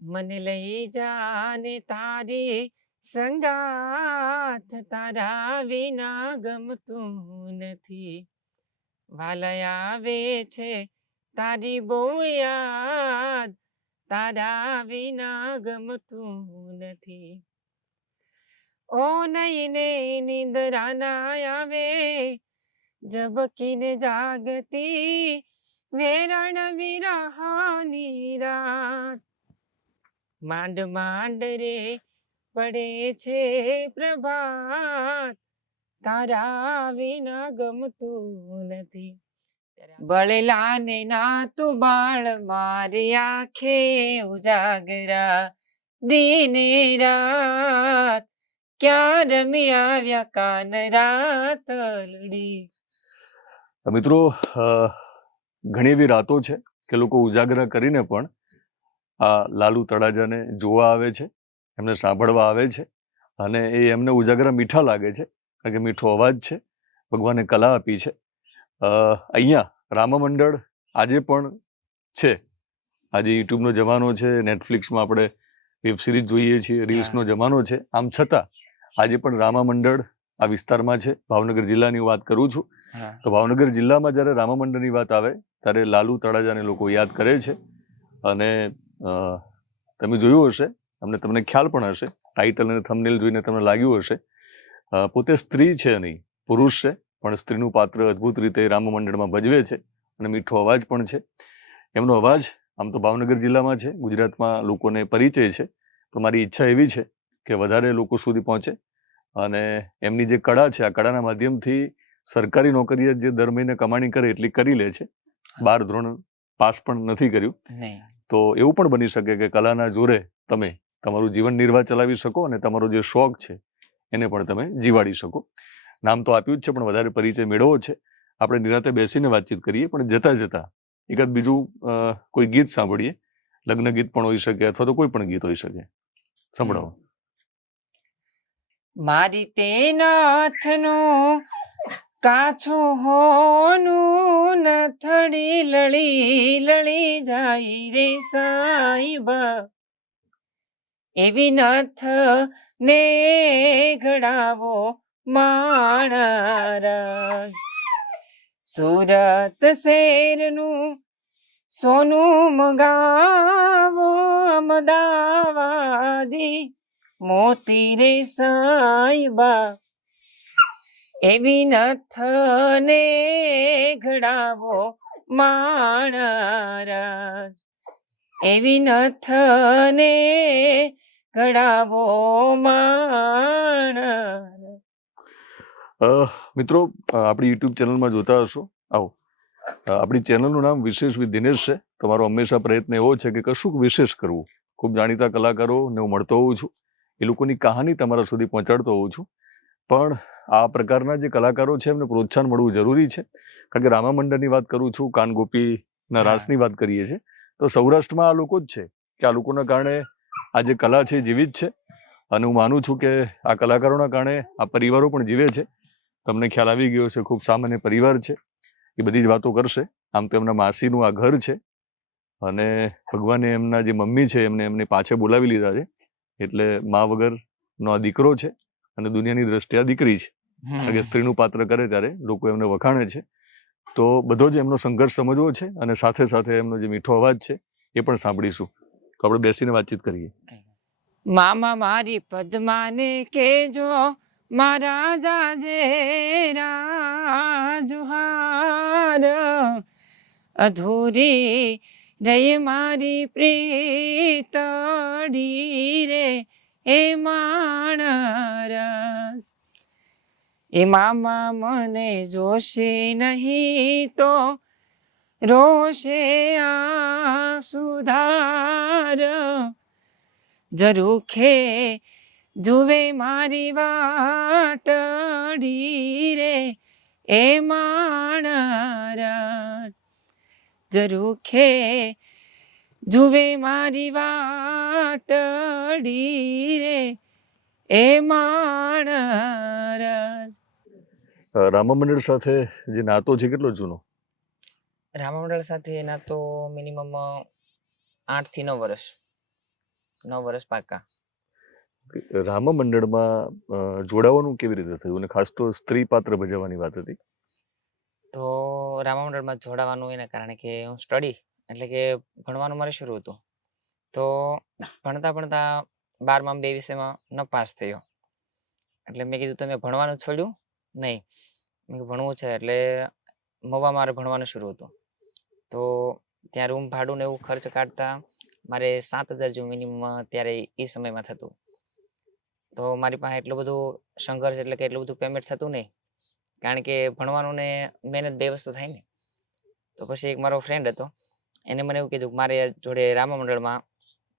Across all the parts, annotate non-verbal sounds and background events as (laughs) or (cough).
મને લઈ જાને તારી સંગાથ તારા વિના ગમતું નથી. વાલય આવે છે તારી બહુ યાદ, તારા વિના ગમતું નથી. ઓ નયને નિંદરા ના આવે, ઝબકીને જાગતી વેરણ વિરહાની રાત. માંડ માંડ રે પડે છે પ્રભાત. તારા વિના ગમતું નથી. બળેલા ને ના તું બાળ મારી આંખે ઉજાગરા. દિને રાત ક્યાં રમી આવ્યા કાન રાત મિત્રો ઘણી એવી રાતો છે કે લોકો ઉજાગરા કરીને પણ આ લાલુ તળાજાને જોવા આવે છે એમને સાંભળવા આવે છે અને એ એમને ઉજાગરા મીઠા લાગે છે કારણ કે મીઠો અવાજ છે ભગવાને કલા આપી છે. અ, અહીંયા રામા મંડળ આજે પણ છે. આજે યુટ્યુબનો જમાનો છે નેટફ્લિક્સમાં આપણે વેબ સિરીઝ જોઈએ છીએ રીલ્સનો જમાનો છે. આમ છતાં આજે પણ રામા મંડળ આ વિસ્તારમાં છે. ભાવનગર જિલ્લાની વાત કરું છું. તો ભાવનગર જિલ્લામાં જ્યારે રામા મંડળની વાત આવે ત્યારે લાલુ તળાજાને લોકો યાદ કરે છે અને તમે જોયું હશે, તમને તમને ખ્યાલ પણ હશે ટાઇટલ અને થંબનેલ જોઈને તમને લાગ્યું હશે. પોતે સ્ત્રી છે નહીં, પુરુષ છે, પણ સ્ત્રીનું પાત્ર અદ્ભુત રીતે રામમંડળમાં ભજવે છે અને મીઠો અવાજ પણ છે. એમનો અવાજ આમ તો ભાવનગર જિલ્લામાં છે, ગુજરાતમાં લોકોને પરિચય છે તો મારી ઈચ્છા એવી છે કે વધારે લોકો સુધી પહોંચે અને એમની જે કળા છે, આ કળાના માધ્યમથી સરકારી નોકરીએ જે દર મહિને કમાણી કરે એટલી કરી લે છે. બાર ધોરણ પાસ પણ નથી કર્યું. તો એવું પણ બની શકે કે કલાના જોરે તમે તમારું જીવન નિર્વાહ ચલાવી શકો અને તમારો જે શોખ છે, એને પણ તમે જીવાડી શકો. નામ તો આપ્યું જ છે, પણ વધારે પરિચય મેળવવો છે. આપણે નિરાતે બેસીને વાતચીત કરીએ, પણ જતાં જતાં એકાદ બીજું કોઈ ગીત સાંભળીએ. લગ્ન ગીત પણ હોઈ શકે અથવા તો કોઈ પણ ગીત હોઈ શકે. સંભળાવો. મારી તે નાથનું કાછું હોનું નથડી લળી લળી જાય રે સાઈબા એવી નથ ને ઘડાવો માણારા સુરત શેરનું સોનું મગાવો અમદાવાદી મોતી રે સાઈબા એવી નથને ઘડાવો માણારા. એવી નથને ઘડાવો માણારા. અ, મિત્રો આપણી યુટ્યુબ ચેનલમાં જોતા હશો. આવો. આપણી ચેનલનું નામ વિશેષ વિથ દિનેશ છે. તમારો હંમેશા પ્રયત્ન એવો છે કે કશુંક વિશેષ કરવું. ખૂબ જાણીતા કલાકારોને હું મળતો હોઉં છું. એ લોકોની કહાની તમારા સુધી પહોંચાડતો હોઉં છું. પણ આ પ્રકારના જે કલાકારો છે એમને પ્રોત્સાહન મળવું જરૂરી છે. કારણ કે રામા મંડળની વાત કરું છું કાનગોપીના રાસની વાત કરીએ છીએ તો સૌરાષ્ટ્રમાં આ લોકો જ છે કે આ લોકોના કારણે આ જે કલા છે એ જીવિત છે. અને હું માનું છું કે આ કલાકારોના કારણે આ પરિવારો પણ જીવે છે. તમને ખ્યાલ આવી ગયો છે ખૂબ સામાન્ય પરિવાર છે એ બધી જ વાતો કરશે. આમ તો એમના માસીનું આ ઘર છે. અને ભગવાને એમના જે મમ્મી છે એમને એમને પાછે બોલાવી લીધા છે. એટલે મા વગરનો આ દીકરો છે અને દુનિયાની દ્રષ્ટિએ આ દીકરી છે. કારણ કે સ્ત્રીનું પાત્ર કરે ત્યારે લોકો એમને વખાણે છે. તો બધો જ એમનો સંઘર્ષ સમજવો છે અને સાથે સાથે એમનો જે મીઠો અવાજ છે એ પણ સાંભળીશું. તો આપણે બેસીને વાતચીત કરીએ. મામા મારી પદ્માને કેજો મારા જાજે રાજુહાર અધૂરી રહી મારી પ્રીતડી રે એ માણરા. એ મને જોશે નહીં તો રોશે આ સુધાર જરૂખે જુવે મારી વાટડી રે એ માણરા. જરૂખે જુવે મારી વાટડી રે એ માણરા. અ, રામા મંડળ સાથે જે નાતો છે કેટલો જૂનો? રામા મંડળ સાથે એના તો મિનિમમ આઠથી નવ વર્ષ નવ વર્ષ પાકા. રામા મંડળમાં જોડાવાનું કેવી રીતે થયું? અને ખાસ તો સ્ત્રી પાત્ર ભજવવાની વાત હતી. તો રામા મંડળમાં જોડાવાનું એના કારણે કે હું સ્ટડી એટલે કે ભણવાનું મારે શરૂ હતું. તો ભણતા ભણતા બારમા બે વિષયમાં ન પાસ થયો. એટલે મેં કીધું તમે ભણવાનું છોડ્યું નહીં. ભણવું છે એટલે મવા મારે ભણવાનું શરૂ હતું. તો ત્યાં રૂમ ભાડું ને એવું ખર્ચ કાઢતા મારે સાત હજાર જેવું મિનિમમ ત્યારે એ સમયમાં થતું. તો મારી પાસે એટલું બધું સંઘર્ષ એટલે કે એટલું બધું પેમેન્ટ થતું નહીં. કારણ કે ભણવાનું ને મહેનત બે વસ્તુ થાય ને. તો પછી એક મારો ફ્રેન્ડ હતો. એને મને એવું કીધું મારે જોડે રામા મંડળમાં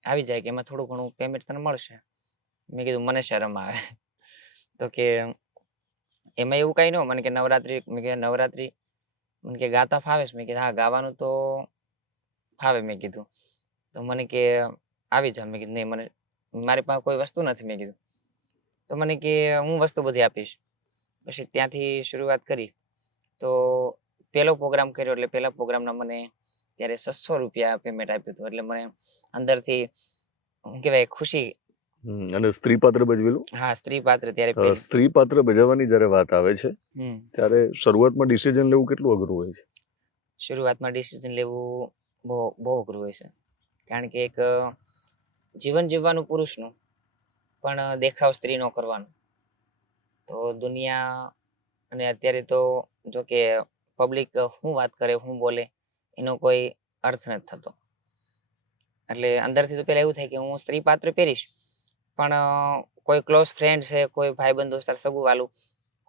આવી જાય કે એમાં થોડું ઘણું પેમેન્ટ તને મળશે. મેં કીધું, મને શરમ આવે. તો કે એમાં એવું કઈ ન મને કે નવરાત્રી, મેં કે નવરાત્રી. મને કે, ગાતા ફાવે છે. મેં કીધું, હા, ગાવાનું તો ફાવે, મેં કીધું. તો મને કે, આવી જા મેં કીધું, નહીં, મને, મારી પાસે કોઈ વસ્તુ નથી. મેં કીધું. તો મને કે, હું વસ્તુ બધી આપીશ. પછી ત્યાંથી શરૂઆત કરી. તો પહેલો પ્રોગ્રામ કર્યો એટલે પહેલા પ્રોગ્રામના મને ત્યારે છસો રૂપિયા પેમેન્ટ આપ્યું હતું. એટલે મને અંદરથી શું કહેવાય, ખુશી અને સ્ત્રી પાત્ર ભજવેલું? હા સ્ત્રી પાત્ર ત્યારે સ્ત્રી પાત્ર ભજવવાની જ્યારે વાત આવે છે ત્યારે શરૂઆતમાં ડિસિઝન લેવું કેટલું અઘરું હોય છે? શરૂઆતમાં ડિસિઝન લેવું બહુ બહુ અઘરું હોય છે. કારણ કે એક જીવન જીવવાનું પુરુષનું પણ દેખાવ સ્ત્રીનો કરવાનો. તો દુનિયા અને અત્યારે તો જો કે પબ્લિક શું વાત કરે શું બોલે એનો કોઈ અર્થ નથી થતો. એટલે અંદરથી તો પેલા એવું થાય કે હું સ્ત્રી પાત્ર પહેરીશ પણ કોઈ ક્લોઝ ફ્રેન્ડ છે કોઈ ભાઈબંધ દોસ્તાર સગું વાલું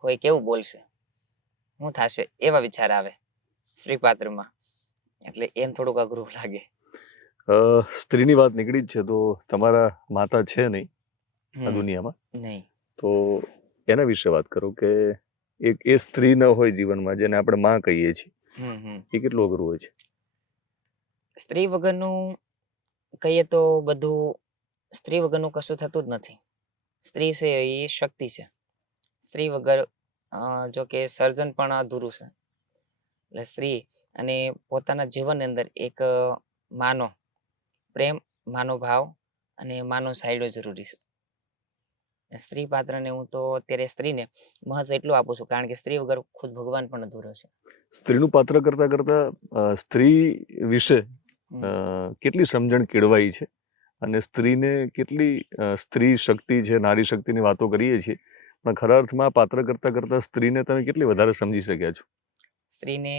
કોઈ કેવું બોલશે? શું થશે? એવા વિચાર આવે સ્ત્રી પાત્રમાં. એટલે એમ થોડુંક અઘરું (laughs) લાગે. સ્ત્રીની વાત નીકળી જ છે તો તમારા માતા છે નહીં આ દુનિયામાં. નહીં. તો એના વિશે વાત કરો કે એક એ સ્ત્રી ન હોય જીવનમાં જેને આપણે માં કહીએ છીએ એ કેટલું અઘરું હોય છે? સ્ત્રી વગરનું કહીએ તો બધું સ્ત્રી વગરનું કશું થતું જ નથી. સ્ત્રી છે એ શક્તિ છે. સ્ત્રી વગર જો કે સર્જન પણ અધૂરું છે. એટલે સ્ત્રી અને પોતાના જીવનની અંદર એક માનો પ્રેમ માનો ભાવ અને માનો સાઈડો જરૂરી છે. સ્ત્રી પાત્રને હું તો અત્યારે સ્ત્રીને મહત્વ એટલું આપું છું કારણ કે સ્ત્રી વગર ખુદ ભગવાન પણ અધૂરો છે. સ્ત્રીનું પાત્ર કરતા કરતા સ્ત્રી વિશે કેટલી સમજણ કેળવાઈ છે? અને સ્ત્રીને કેટલી સ્ત્રી શક્તિ છે, નારી શક્તિની વાતો કરીએ છીએ, પણ ખરા અર્થમાં પાત્ર કરતાં કરતાં સ્ત્રીને તમે કેટલી વધારે સમજી શક્યા છો? સ્ત્રીને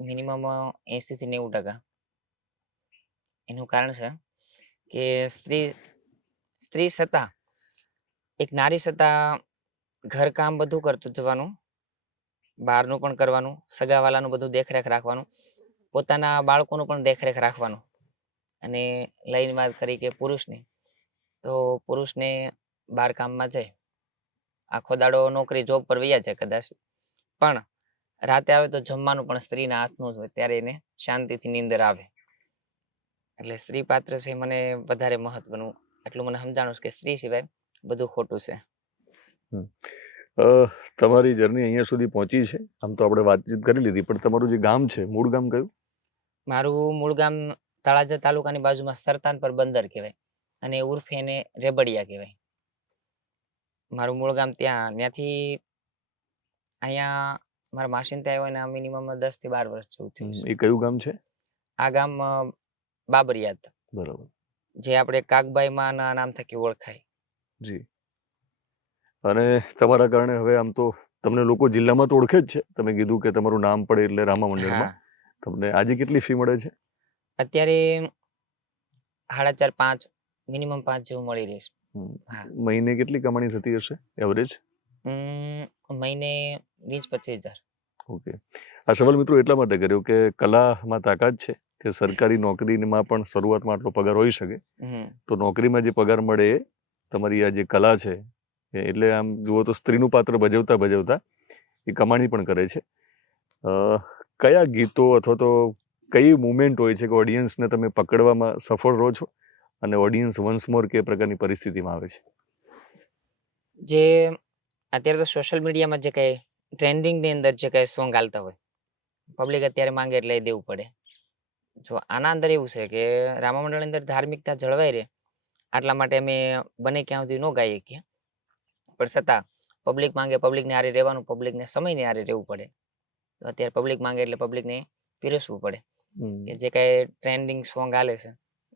મિનિમમ એસી થી નેવું ટકા. એનું કારણ છે કે સ્ત્રી સ્ત્રી સત્તા, એક નારી સત્તા ઘરકામ બધું કરતું જવાનું, બહારનું પણ કરવાનું, સગાવાલાનું બધું દેખરેખ રાખવાનું, પોતાના બાળકોનું પણ દેખરેખ રાખવાનું. અને લઈને વાત કરી કે પુરુષની તો પુરુષને બાર કામમાં જાય. આખો દાડો નોકરી જોબ પર વૈયા છે કદાચ. પણ રાતે આવે તો જમવાનું પણ સ્ત્રીના હાથનું જ હોય ત્યારે એને શાંતિથી નીંદર આવે. એટલે સ્ત્રી પાત્ર છે મને વધારે મહત્વનું. એટલું મને સમજાણું છે કે સ્ત્રી સિવાય બધું ખોટું છે. તમારી જર્ની અહીંયા સુધી પહોંચી છે. આમ તો આપણે વાતચીત કરી લીધી પણ તમારું જે ગામ છે મૂળ ગામ કયું? મારું મૂળ ગામ તળાજા તાલુકાની બાજુમાં સરતાનપર બંદર કહેવાય અને ઉર્ફે એને રેબડિયા કહેવાય. મારું મૂળ ગામ ત્યાં ત્યાંથી અહીંયા મારા માસીને ત્યાં આવ્યો અને મિનિમમ દસથી બાર વર્ષ જેવું થયું એ કયું ગામ છે? આ ગામ બાબરિયાત બરોબર. જે આપણે કાગબાઈ માં નામ થકી ઓળખાય. જી. અને તમારા કારણે હવે આમ તો તમને લોકો જિલ્લામાં તો ઓળખે જ છે. તમે કીધું કે તમારું નામ પડે એટલે રામા મંડળમાં તમને આજે કેટલી ફી મળે છે? અત્યારે સાડા ચાર પાંચ મિનિમમ પાંચ જેવું મળી રહેશે હા. મહિને કેટલી કમાણી થતી હશે? એવરેજ મહિને વીસ પચીસ હજાર. ઓકે. આ સવાલ મિત્રો એટલા માટે કર્યો કે કલામાં તાકાત છે કે સરકારી નોકરીમાં પણ શરૂઆતમાં આટલો પગાર હોઈ શકે. તો નોકરીમાં જે પગાર મળે એ તમારી આ જે કલા છે એટલે આમ જુઓ તો સ્ત્રીનું પાત્ર ભજવતા ભજવતા એ કમાણી પણ કરે છે. કયા ગીતો અથવા તો કઈ મુમેન્ટ હોય છે કે ઓડિયન્સને તમે પકડવામાં સફળ રહો છો અને ઓડિયન્સ વન્સ મોર કે પ્રકારની પરિસ્થિતિમાં આવે છે? જે અત્યારે તો સોશિયલ મીડિયામાં જે કંઈ ટ્રેન્ડિંગની અંદર જે કંઈ સોંગ હાલતા હોય પબ્લિક અત્યારે માંગે એટલે એ દેવું પડે. જો આના અંદર એવું છે કે રામા મંડળની અંદર ધાર્મિકતા જળવાઈ રહે, આટલા માટે અમે બને ક્યાં સુધી ન ગાઈ શકીએ પણ છતાં પબ્લિક માંગે પબ્લિકને હારે રહેવાનું પબ્લિકને સમયને હારે રહેવું પડે. તો અત્યારે પબ્લિક માંગે એટલે પબ્લિકને પીરસવું પડે. કે જે કાંઈ ટ્રેન્ડિંગ સોંગ આલે છે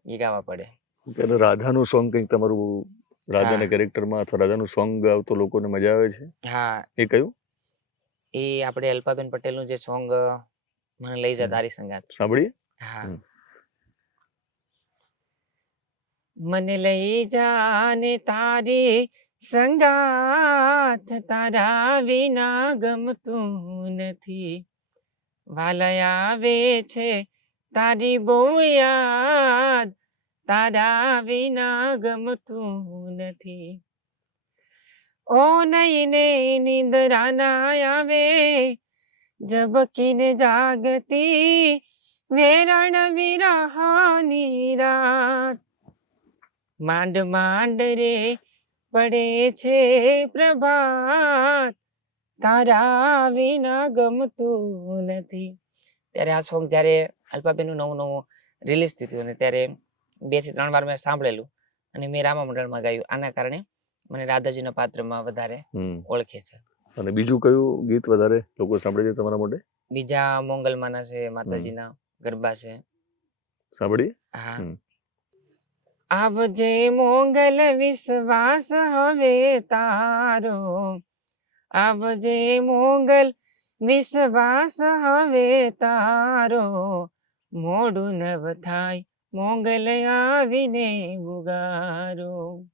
એ ગાવા પડે. એટલે રાધાનું સોંગ કંઈક તમારું રાધાના. કેરેક્ટરમાં અથવા રાધાનું સોંગ ગાવ તો લોકોને મજા આવે છે? હા. એ કયું? એ આપણે અલ્પાબેન પટેલનું જે સોંગ મને લઈ જા તારી સંગાત. સાંભળીએ? હા. મને લઈ જાને તારી સંગાથ તારા વિના ગમતું નથી. વાલય આવે છે, તારી બહુ યાદ, તારા વિના ગમતું નથી. ઓ નહીં ને નિંદરા ના આવે જબકીને જાગતી વેરણ વિરહાની રાત. માંડ માંડ રે પડે છે પ્રભાત તારા વિના ગમતું નથી. ત્યારે આ સોંગ જ્યારે અલ્પાબેનનું નવું નવું રિલીઝ થયું હતું અને ત્યારે બેથી ત્રણ વાર મેં સાંભળેલું અને મેં રામા મંડળમાં ગાયું. આના કારણે મને રાધાજીના પાત્રમાં વધારે ઓળખે છે. અને બીજું કયું ગીત વધારે લોકો સાંભળે છે તમારા માટે? બીજા મોંગલમાના છે માતાજીના ગરબા છે. સાંભળીએ? હા. આવજે મોગલ વિશ્વાસ હવે તારો. આવજે મોગલ વિશ્વાસ હવે તારો. મોડું નવ થાય, મોગલ આવીને બુગારો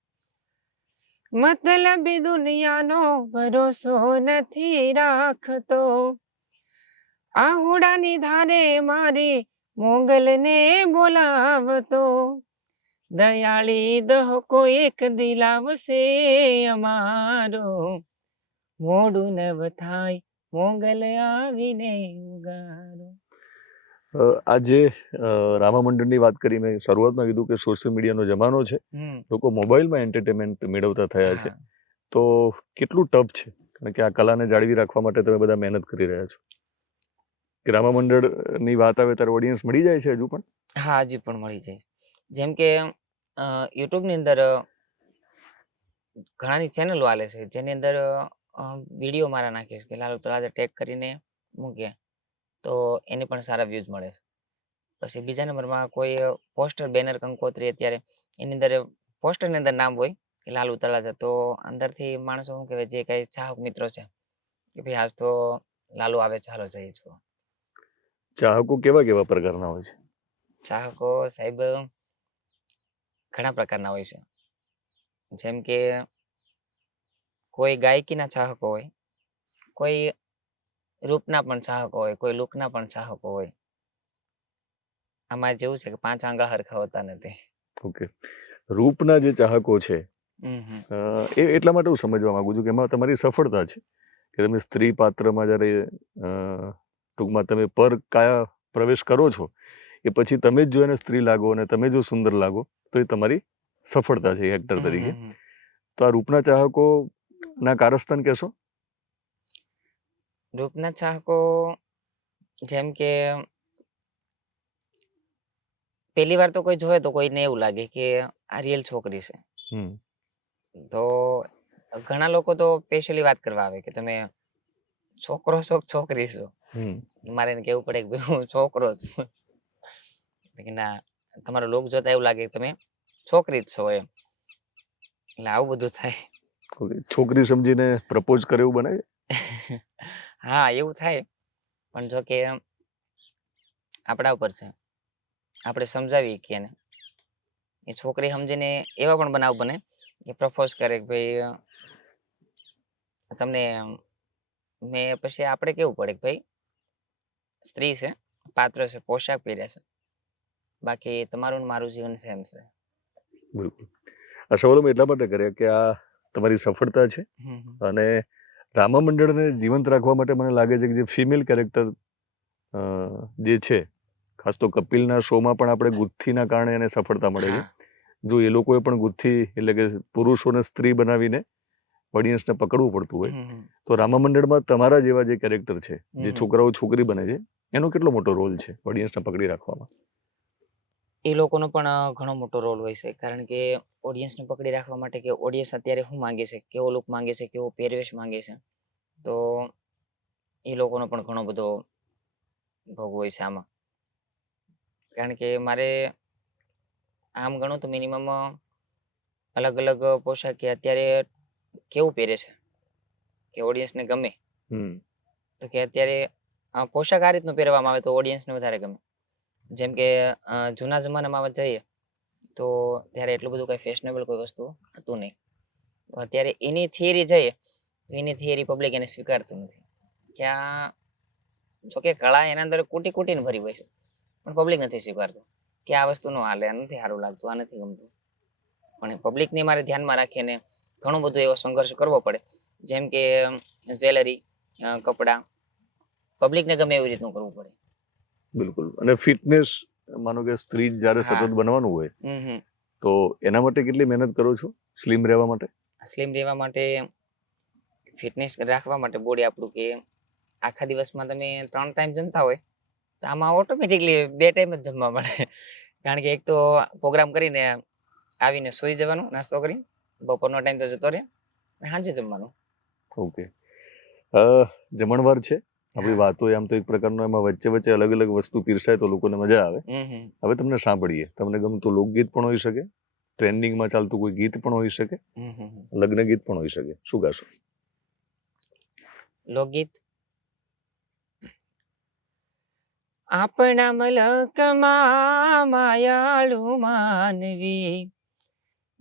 મતલબ દુનિયાનો ભરોસો નથી રાખતો. આહુડાની ધારે મારી મોગલને બોલાવતો. દયાળી દહકો એક દિલાવશે અમારો. મોડું નવ થાય મોગલ આવીને ઉગારો આજે રામા મંડળની વાત કરી મેં શરૂઆતમાં કીધું કે સોશિયલ મીડિયાનો જમાનો છે. લોકો મોબાઈલમાં એન્ટરટેનમેન્ટ મેળવતા થયા છે. તો કેટલું ટફ છે? કારણ કે આ કલાને જાળવી રાખવા માટે તમે બધા મહેનત કરી રહ્યા છો. કે રામા મંડળની વાત આવે ત્યારે ઓડિયન્સ મળી જાય છે હજુ પણ? હા હજી પણ મળી જાય. જેમ કે યુટ્યુબની અંદર ઘણાની ચેનલો આલે છે. જેની અંદર વીડિયો મારા નાખીશ કે લાલુ તળાજા ટેગ કરીને મૂકે. તો એને પણ સારા વ્યૂઝ મળે. છે પછી બીજા નંબરમાં કોઈ પોસ્ટર બેનર કંકોત્રી અત્યારે એની અંદર પોસ્ટરની અંદર નામ હોય કે લાલુ તળાજા તો અંદરથી માણસો શું કહેવાય જે કાંઈ ચાહક મિત્રો છે કે ભાઈ આજ તો લાલુ આવે ચાલો જઈએ છો ચાહકો કેવા કેવા પ્રકારના હોય છે? ચાહકો સાહેબ ઘણા પ્રકારના હોય છે. જેમ કે કોઈ ગાયકીના ચાહકો હોય કોઈ રૂપના પણ ચાહકો હોય કોઈ લુકના પણ ચાહકો હોય. આમાં જેવું છે કે પાંચ આંગળ હરખા હોતા નથી. ઓકે. રૂપના જે ચાહકો છે એ એટલા માટે હું સમજવા માંગુ છું કે એમાં તમારી સફળતા છે. કે તમે સ્ત્રી પાત્રમાં જ્યારે ટૂંકમાં તમે પર કાયા પ્રવેશ કરો છો એ પછી તમે જ જો એને સ્ત્રી લાગો અને તમે જો સુંદર લાગો તો એ તમારી સફળતા છે એક્ટર તરીકે. તો આ રૂપના ચાહકો ના કારસ્થાન કહેશો રૂપના ચાહકો જેમ કે પહેલી વાર તો કોઈ જોવે તો કોઈને એવું લાગે કે આ રિયલ છોકરી છે. તો ઘણા લોકો તો સ્પેશિયલી વાત કરવા આવે કે તમે છોકરો છો છોકરી છો? મારે એને કેવું પડે કે હું છોકરો છું. કે ના તમારો લોક જોતા એવું લાગે કે તમે છોકરી જ છો એમ. એટલે આવું બધું થાય. છોકરી સમજીને પ્રપોઝ કરે એવું બને (laughs) હા એવું થાય. પણ જો કે આપણા ઉપર છે. આપણે સમજાવી કે એને. એ છોકરી સમજીને એવા પણ બનાવ બને. કે પ્રપોઝ કરે કે ભાઈ તમને મેં પછી આપણે કેવું પડે કે ભાઈ સ્ત્રી છે પાત્ર છે પોશાક પહેર્યા છે. બાકી તમારું મારું જીવન સેમ છે. બિલકુલ. આ સવાલો મેં એટલા માટે કર્યા કે આ તમારી સફળતા છે. અને રામા મંડળને જીવંત રાખવા માટે મને લાગે છે કે જે ફિમેલ કેરેક્ટર જે છે ખાસ તો કપિલના શોમાં પણ આપણે ગુથ્થીના કારણે એને સફળતા મળે છે. જો એ લોકોએ પણ ગુથ્થી એટલે કે પુરુષોને સ્ત્રી બનાવીને ઓડિયન્સને પકડવું પડતું હોય. તો રામા મંડળમાં તમારા જેવા જે કેરેક્ટર છે જે છોકરાઓ છોકરી બને છે એનો કેટલો મોટો રોલ છે ઓડિયન્સને પકડી રાખવામાં? એ લોકોનો પણ ઘણો મોટો રોલ હોય છે. કારણ કે ઓડિયન્સને પકડી રાખવા માટે કે ઓડિયન્સ અત્યારે શું માંગે છે કેવો લુક માંગે છે કેવો પહેરવેશ માંગે છે તો એ લોકોનો પણ ઘણો બધો ભોગ હોય છે આમાં. કારણ કે મારે આમ ગણું તો મિનિમમ અલગ અલગ પોશાક કે અત્યારે કેવું પહેરે છે? કે ઓડિયન્સને ગમે? હમ. તો કે અત્યારે પોશાક આ રીતનું પહેરવામાં આવે તો ઓડિયન્સને વધારે ગમે? જેમ કે જૂના જમાનામાં જઈએ, તો ત્યારે એટલું બધું કઈ ફેશનેબલ કોઈ વસ્તુ હતું નહીં. તો અત્યારે એની થિયરી જઈએ, તો એની થિયરી પબ્લિક એને સ્વીકારતું નથી. આ જોકે કળા એના અંદર કૂટી કૂટીને ભરી હોય છે, પણ પબ્લિક નથી સ્વીકારતું. કે આ વસ્તુ નો હાલે, આ નથી સારું લાગતું, આ નથી ગમતું. પણ પબ્લિકને મારે ધ્યાનમાં રાખીને ઘણું બધું એવો સંઘર્ષ કરવો પડે. જેમ કે જ્વેલરી કપડાં પબ્લિકને ગમે એવી રીતનું કરવું પડે. બિલકુલ. અને ફિટનેસ માનો કે સ્ત્રી જ્યારે. સતત બનવાનું હોય તો એના માટે કેટલી મહેનત કરો છો? સ્લિમ રહેવા માટે? સ્લિમ રહેવા માટે ફિટનેસ રાખવા માટે બોડી આપણું કે આખા દિવસમાં તમે ત્રણ ટાઈમ જમતા હોય તો આમાં ઓટોમેટિકલી બે ટાઈમ જ જમવા મળે. કારણ કે એક તો પ્રોગ્રામ કરીને આવીને સૂઈ જવાનું નાસ્તો કરી બપોરનો ટાઈમ તો જતો રહે અને સાંજે જમવાનું. ઓકે જમણવાર છે? આપણી વાતો આમ તો એક પ્રકારનો એમાં વચ્ચે વચ્ચે અલગ અલગ વસ્તુ પીરસાય તો લોકોને મજા આવે. હવે તમને સાંભળીએ. તમને ગમતું લોકગીત પણ હોઈ શકે ટ્રેન્ડિંગમાં ચાલતું કોઈ ગીત પણ હોઈ શકે. લગ્ન ગીત પણ હોઈ શકે. શું ગાશો? લોકગીત? આપણા મલકમાં માયાળુ માનવી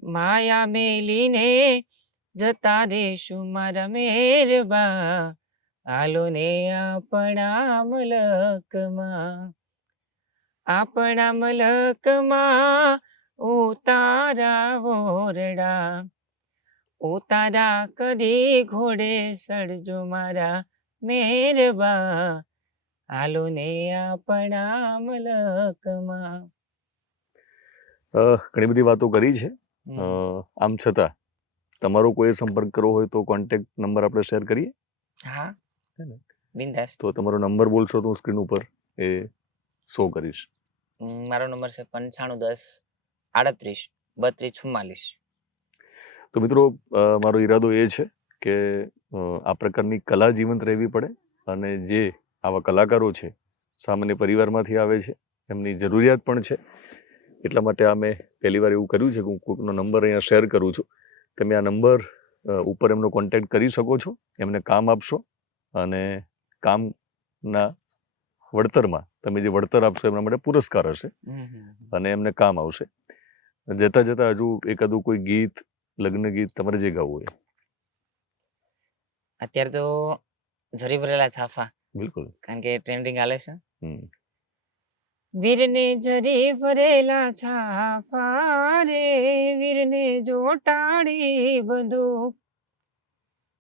માયા મેલીને જતા રેશું મારા મેરબા. હાલો ને આપણા મલકમાં આપણા મલકમાં ઉતારા ઓરડા ઉતારા કરી ઘોડે સડજો મારા મેરબા આલો ને આપણા મલકમાં. ઘણી બધી વાતો કરી છે. આમ છતાં તમારો કોઈ સંપર્ક કરવો હોય તો કોન્ટેક્ટ નંબર આપણે શેર કરીએ. હા. હે ને? બિંદાસ તો તમારો નંબર બોલશો તો હું સ્ક્રીન ઉપર એ શો કરીશ. મારો નંબર છે પંચાણું દસ આડત્રીસ બત્રીસ ચુમ્માલીસ. તો મિત્રો મારો ઈરાદો એ છે કે આ પ્રકારની કલા જીવંત રહેવી પડે અને જે આવા કલાકારો છે સામાન્ય પરિવારમાંથી આવે છે એમની જરૂરિયાત પણ છે. એટલા માટે આ મેં પહેલી વાર એવું કર્યું છે કે હું કોઈકનો નંબર અહીંયા શેર કરું છું. તમે આ નંબર ઉપર એમનો કોન્ટેક્ટ કરી શકો છો એમને કામ આપશો અને કામના વળતરમાં તમે જે વળતર આપશો એમના માટે પુરસ્કાર હશે અને એમને કામ આવશે. જતા જતા હજુ એકાદું કોઈ ગીત લગ્ન ગીત તમારે જે ગાવું હોય. અત્યારે તો જરી ભરેલા છાફા. બિલકુલ. કારણ કે ટ્રેન્ડિંગ આલે છે. વીરને જરી ભરેલા છાફા રે વીરને જોટાડી બધું.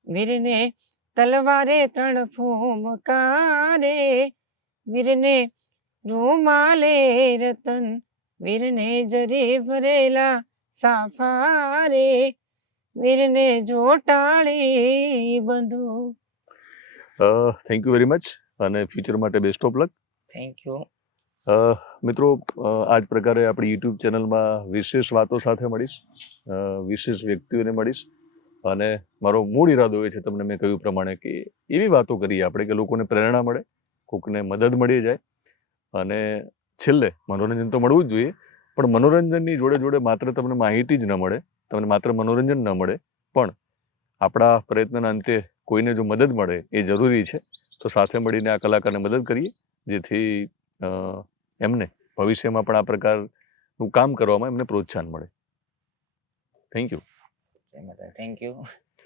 વીરને તલવારે ત્રણ ફૂમકારે વીરને રૂમાલે રતન વીરને જરી ભરેલા સાફારે વીરને જોટાળી બંધુ. થેન્ક યુ વેરી મચ અને ફ્યુચર માટે best of luck thank you મિત્રો અ, આ જ પ્રકારે આપણી યુટ્યુબ ચેનલમાં વિશેષ વાતો સાથે મળીશ. વિશેષ વ્યક્તિઓને મળીશ. અને મારો મૂળ ઈરાદો એ છે, તમને મેં કહ્યું પ્રમાણે કે એવી વાતો કરીએ આપણે કે લોકોને પ્રેરણા મળે, કોકને મદદ મળી જાય. અને છેલ્લે મનોરંજન તો મળવું જ જોઈએ, પણ મનોરંજનની જોડે જોડે માત્ર તમને માહિતી જ ન મળે, તમને માત્ર મનોરંજન ન મળે, પણ આપણા પ્રયત્નના અંતે કોઈને જો મદદ મળે એ જરૂરી છે, તો સાથે મળીને આ કલાકારને મદદ કરીએ, જેથી એમને ભવિષ્યમાં પણ આ પ્રકારનું કામ કરવામાં એમને પ્રોત્સાહન મળે. Thank you. Thank you